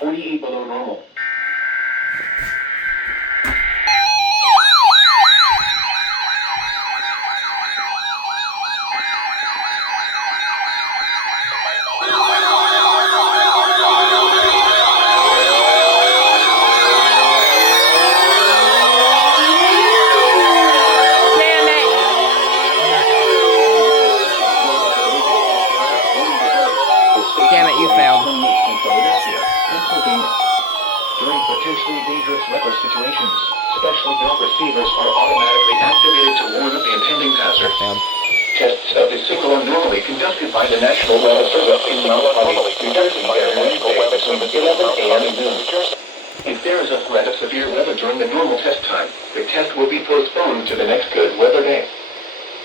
48 below normal. Damn it, you failed. During potentially dangerous weather situations, special bell receivers are automatically activated to warn of the impending hazard. Tests of the signal are normally conducted by the National Weather Service in Mount Holly, New Jersey, between 11 a.m. and noon. If there is a threat of severe weather during the normal test time, the test will be postponed to the next good weather day.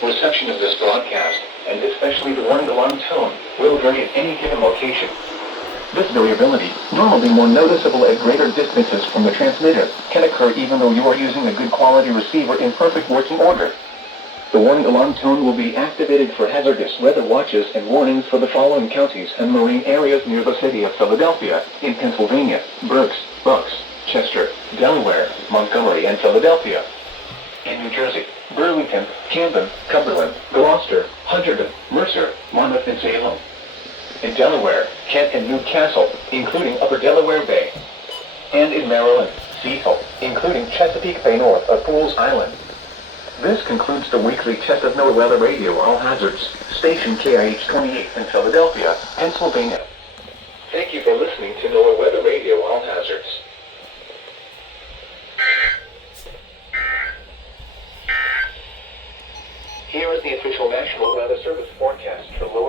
Reception of this broadcast, and especially the warning alarm tone, will vary at any given location. This variability, normally more noticeable at greater distances from the transmitter, can occur even though you are using a good quality receiver in perfect working order. The warning alarm tone will be activated for hazardous weather watches and warnings for the following counties and marine areas near the city of Philadelphia, in Pennsylvania: Berks, Bucks, Chester, Delaware, Montgomery, and Philadelphia. In New Jersey: Burlington, Camden, Cumberland, Gloucester, Hunterdon, Mercer, Monmouth, and Salem. In Delaware: Kent and Newcastle, including Upper Delaware Bay. And in Maryland: Cecil, including Chesapeake Bay north of Pools Island. This concludes the weekly Test of NOAA Weather Radio All Hazards, station KIH 28 in Philadelphia, Pennsylvania. Thank you for listening to NOAA Weather Radio All Hazards. Here is the official National Weather Service forecast for low